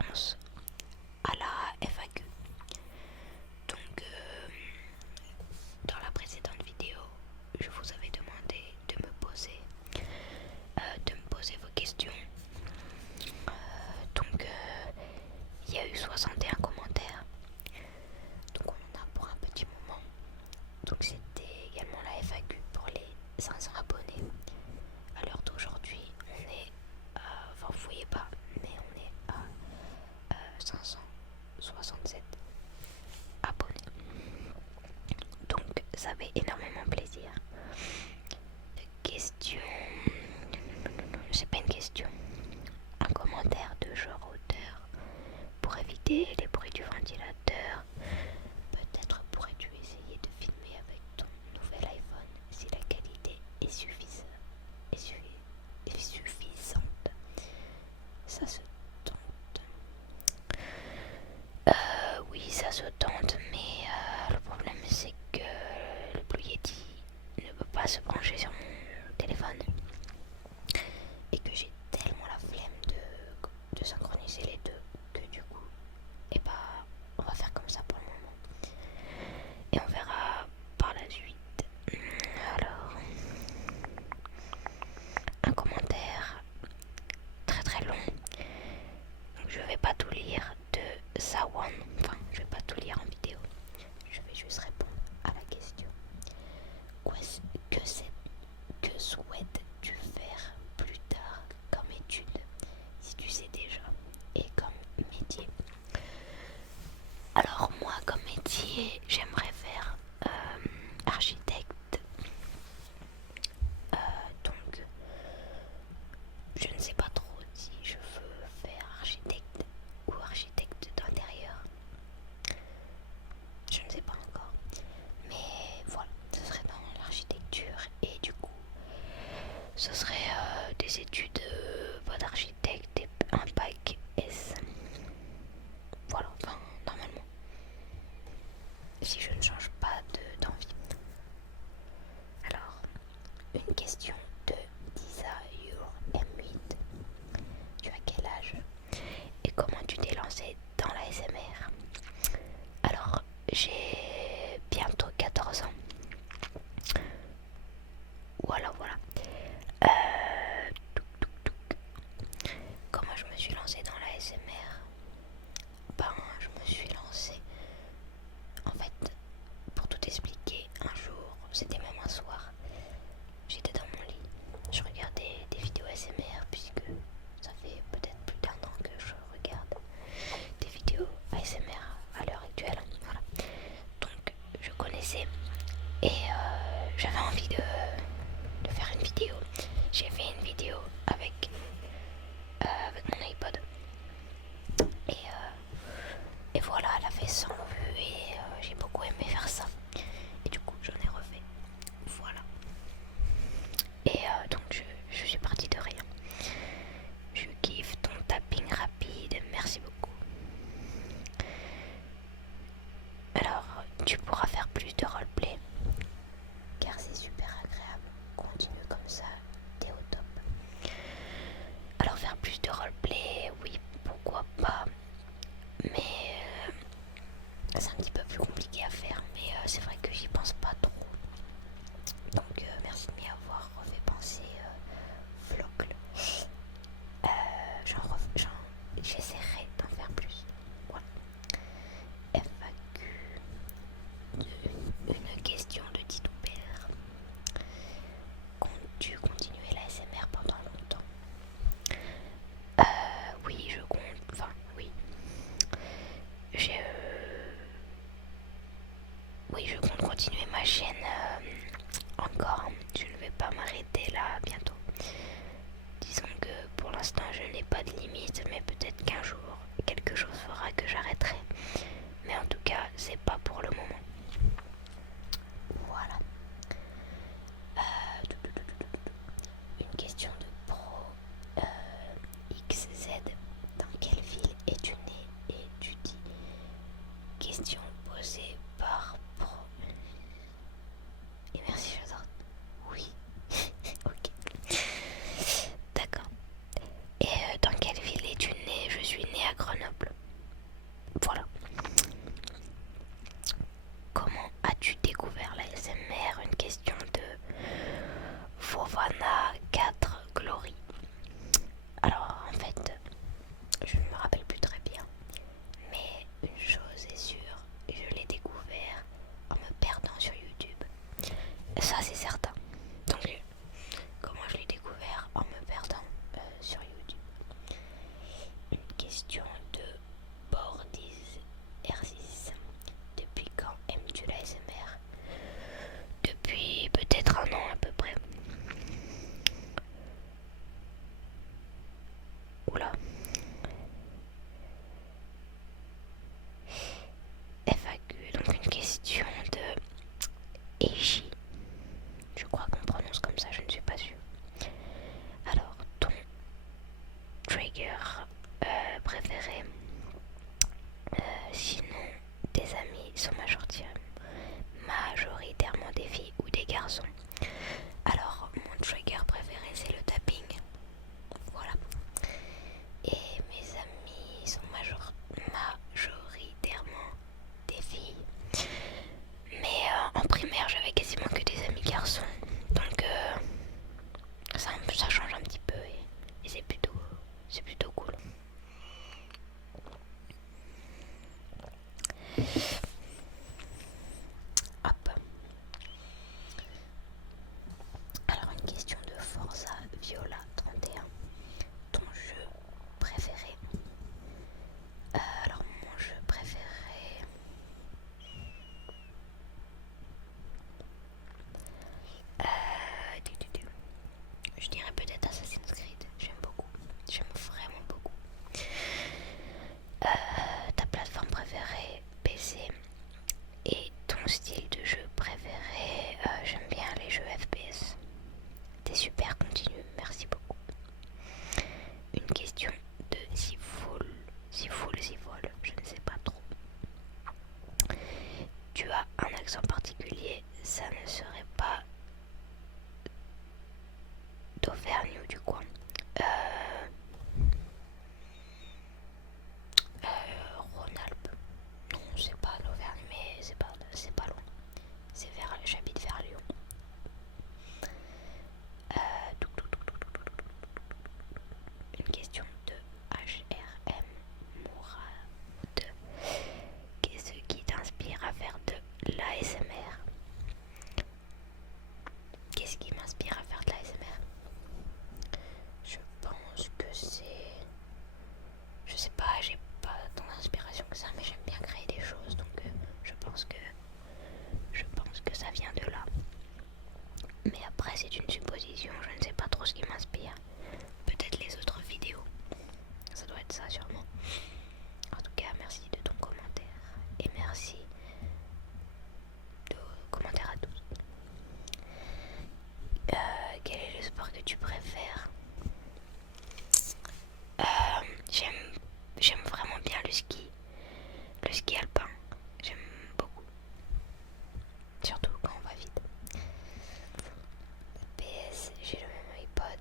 réponse à la FAQ. Donc, dans la précédente vidéo, je vous avais demandé de me poser vos questions. Donc, il y a eu 61 commentaires. Donc, on en a pour un petit moment. Donc, c'était également la FAQ pour les 500 abonnés. À l'heure d'aujourd'hui, on est, enfin vous voyez pas, mais on est à 567 abonnés. Donc ça fait énormément plaisir. Question, c'est pas une question, un commentaire de genre auteur. Pour éviter les bruits du ventilateur, peut-être pourrais-tu essayer de filmer avec ton nouvel iPhone si la qualité est suffisante. Ça se tente. Oui, ça se tente, mais le problème c'est que le Blue Yeti ne peut pas se brancher sur mon téléphone et que j'ai tellement la flemme de synchroniser les deux que du coup, on va faire comme ça pour le moment et on verra par la suite. Alors, un commentaire très très long. Donc je vais pas tout lire de Sawan, enfin je vais pas tout lire en vidéo. Je vais juste répondre à la question. Que souhaites-tu faire plus tard comme étude si tu sais déjà et une chose est sûre, je l'ai découvert en me perdant sur YouTube. Ça c'est certain. Donc comment je l'ai découvert en me perdant sur YouTube. Une question de Bordis R6. Depuis quand aimes-tu l'ASMR? Depuis peut-être un an à peu près. Oula. FAQ, donc une question de Eiji. Je crois qu'on prononce comme ça, je ne suis pas sûre. Alors, ton trigger préféré? Sinon, tes amis sont majoritairement des filles ou des garçons? Alors, mon trigger préféré c'est le tapping. Voilà. Et mes amis sont majoritairement des filles. Mais en primaire, j'avais quasiment que des amis garçons. Donc ça change un petit peu et c'est plutôt cool. Hop. Alors une question de Forza Viola 31. Ton jeu préféré? Alors mon jeu préféré... Je dirais peut-être Assassin's Creed. J'aime beaucoup. J'aime vraiment beaucoup. Ta plateforme préférée? PC. Et ton style de jeu préféré? J'aime bien les jeux FPS. T'es super, continue, merci beaucoup. Une question de Sifoul, je ne sais pas trop. Tu as un accent particulier, ça ne serait pas d'Auvergne ou du coin? Rhône-Alpes. Non, c'est pas l'Auvergne, mais c'est pas loin. J'habite vers Lyon. Une question de HRM Mourad. Qu'est-ce qui t'inspire à faire de l'ASMR? Qu'est-ce qui m'inspire à faire de l'ASMR? Je pense que c'est... Je sais pas, j'ai pas tant d'inspiration que ça, mais j'aime bien créer des choses, donc je pense que ça vient de là. Mais après c'est une supposition, je ne sais pas trop ce qui m'inspire. Peut-être les autres vidéos. Ça doit être ça sûrement. En tout cas, merci de ton commentaire. Et merci de commentaires à tous. Quel est le sport que tu préfères? J'aime vraiment bien le ski. Le ski alpin. J'aime beaucoup. Surtout quand on va vite. PS, j'ai le même iPod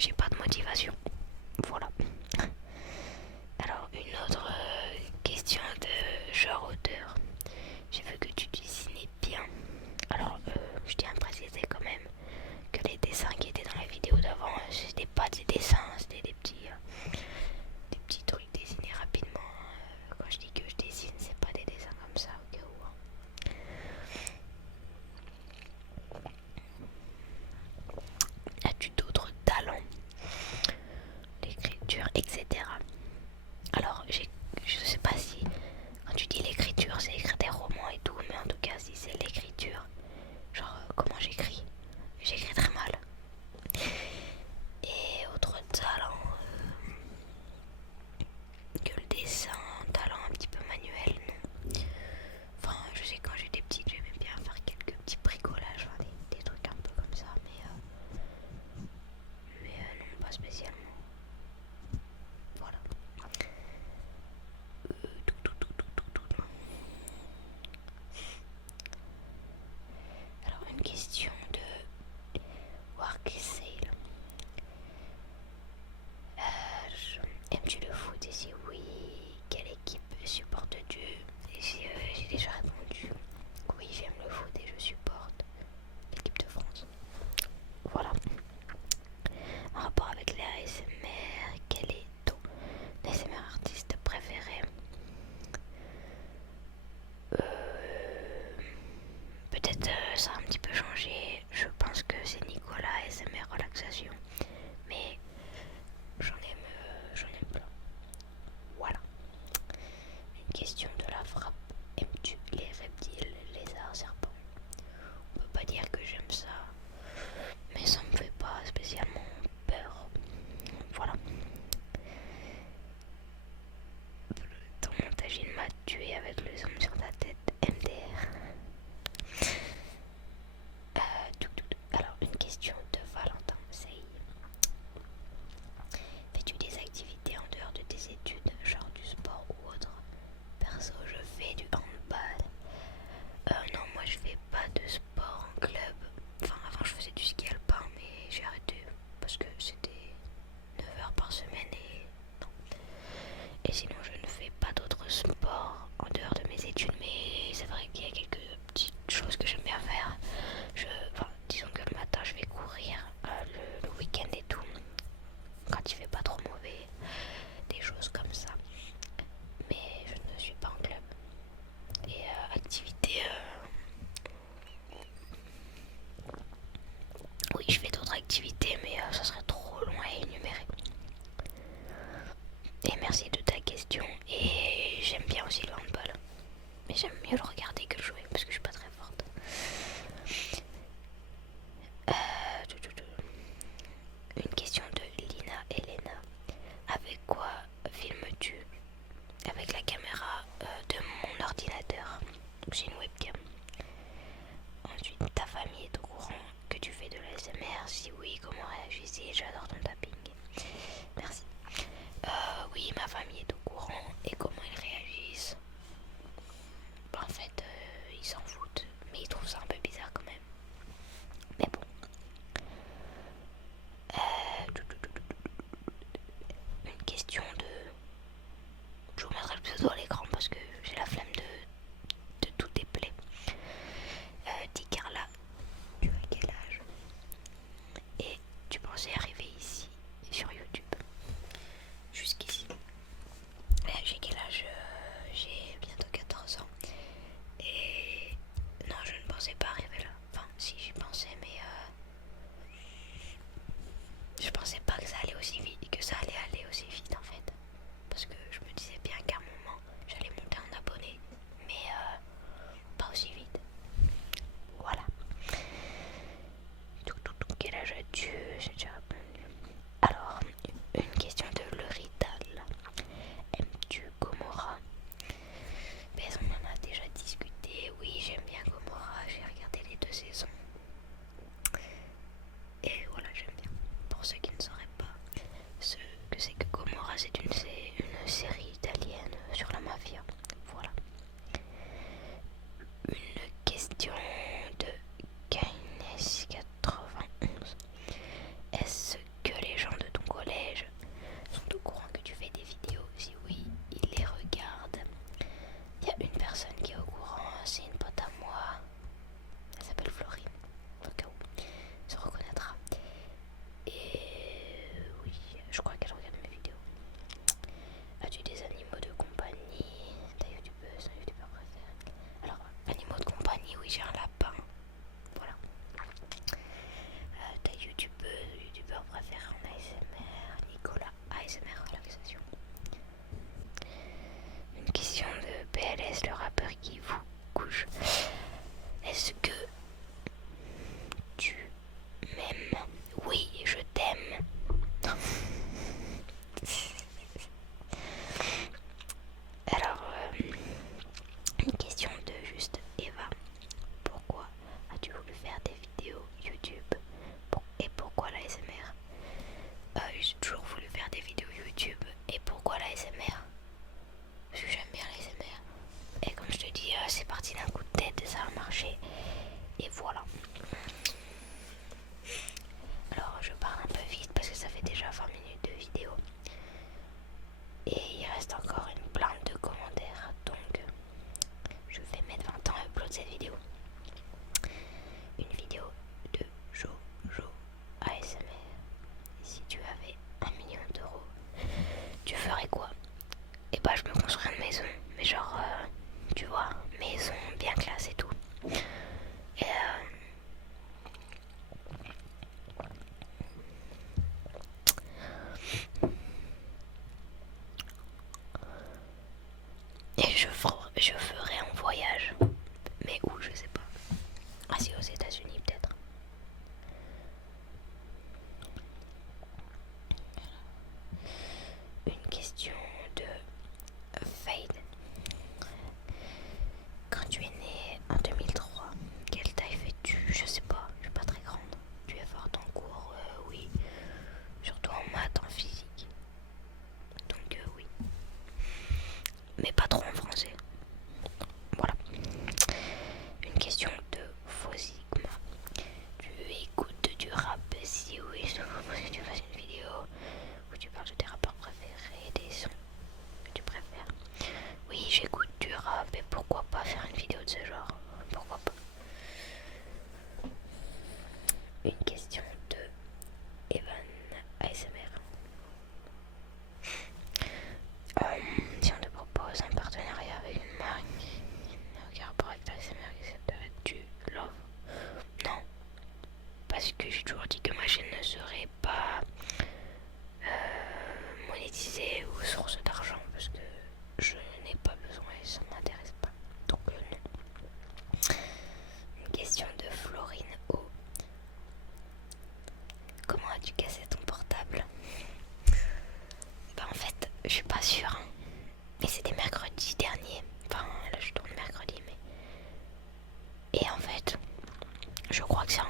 j'ai pas de motivation. Voilà. Alors une autre question de genre auteur. J'ai vu que tu dessinais bien. Alors je tiens à préciser quand même que les dessins qui étaient dans la vidéo d'avant, c'était pas des dessins, c'était des petits trucs dessinés rapidement. Quand je dis que je dessine, c'est pas des dessins comme ça au cas où. As-tu d'autres talents, l'écriture, etc. Alors, je sais pas si quand tu dis l'écriture, c'est écrire des romans et tout, mais en tout cas, si c'est l'écriture, genre comment j'écris, j'écris très mal. Et autre talent que le dessin, talent un petit peu manuel, non. Enfin, je sais quand j'étais petite, j'aimais bien faire quelques petits bricolages, enfin, des trucs un peu comme ça, mais non, pas spécialement. Voilà. Alors, une question de Work Sale. Aimes-tu le foot et si oui, quelle équipe supportes-tu? Et si j'ai déjà répondu oui, j'aime le foot et je supporte l'équipe de France. Voilà. En rapport avec les ASMR, quel est ton ASMR artiste préféré? Peut-être ça a un petit peu changé. Je pense que c'est Nicolas ASMR Relaxation. Mais j'en aime plein. Voilà. Une question de la frappe. Aimes-tu les reptiles, lézards, serpents? On peut pas dire que j'aime ça, mais ça me fait pas spécialement peur. Voilà. Ton montage il m'a tué avec le zoom sur ta tête. MDR. Alors, une question de Valentin Sey. Fais-tu des activités en dehors de tes études, genre du sport ou autre? Perso, je fais du handball. Non, moi je fais pas de sport en club. Enfin, avant je faisais du ski alpin, mais j'ai arrêté parce que c'était 9 heures par semaine et non. Et sinon, je ne fais pas d'autres sports en dehors de mes études, mais c'est vrai qu'il y a quelques petites choses que j'aime bien faire. Disons que le matin, je vais courir, le week-end et tout, quand il fait pas trop mauvais, des choses comme ça. Mais je ne suis pas en club. Et activité, oui, je fais d'autres activités, mais ça serait trop long à énumérer. Et merci de ta question. Et j'aime bien aussi le handball. Mais j'aime mieux le regarder que le jouer parce que je suis pas très forte. Une question de Lina Elena. Avec quoi filmes-tu? Avec la caméra de mon ordinateur. Donc j'ai une webcam. Ensuite, ta famille est au courant que tu fais de l'ASMR? Si oui, comment réagissez? J'adore ton tapping. Merci. Oui, ma famille est au courant. Et comment ils réagissent? En fait, ils s'en foutent. Mais ils trouvent ça un peu bizarre quand même. Mais bon. Une question de... Je vous mettrai le pseudo à l'écran parce que j'ai la flemme de tout déplayer. Dis Carla, tu as quel âge? Et tu pensais arriver ici voilà. Alors je parle un peu vite parce que ça fait déjà 20 minutes de vidéo. Et il reste encore une plainte de commentaires. Donc je vais mettre 20 ans à upload cette vidéo. Une vidéo de Jojo ASMR. Si tu avais 1 million d'euros, tu ferais quoi? Et bah je me construis une maison. Mais genre, tu vois, maison bien classe et tout. Et je ferai un voyage. Mais où, je sais pas. Ah si, aux États-Unis peut-être. Une question de Fade. Quand tu es né en 2003, quelle taille fais-tu? Je sais pas, je suis pas très grande. Tu es forte en cours? Oui. Surtout en maths, en physique. Donc oui. Mais pas trop en français. Voilà. Une question de Fosigma. Tu écoutes du rap? Si oui, je te propose que tu fasses une vidéo où tu parles de tes rappeurs préférés, des sons que tu préfères. Oui, j'écoute du rap et pourquoi pas faire une vidéo de ce genre? Pourquoi pas? Une question de Evan ASMR. Si on te propose un partenariat avec une marque qui n'a aucun rapport avec l'ASMR, accepterais-tu l'offre? Non, parce que j'ai toujours dit que ma chaîne ne serait pas monétisée ou source d'argent, parce que je n'ai pas besoin et ça ne m'intéresse pas. Donc non. Une question de Florine O. Comment as-tu cassé ton portable? Bah en fait, je suis pas sûre. Hein. Mais c'était mercredi dernier. Enfin, là je tourne mercredi, mais... Et en fait, je crois que c'est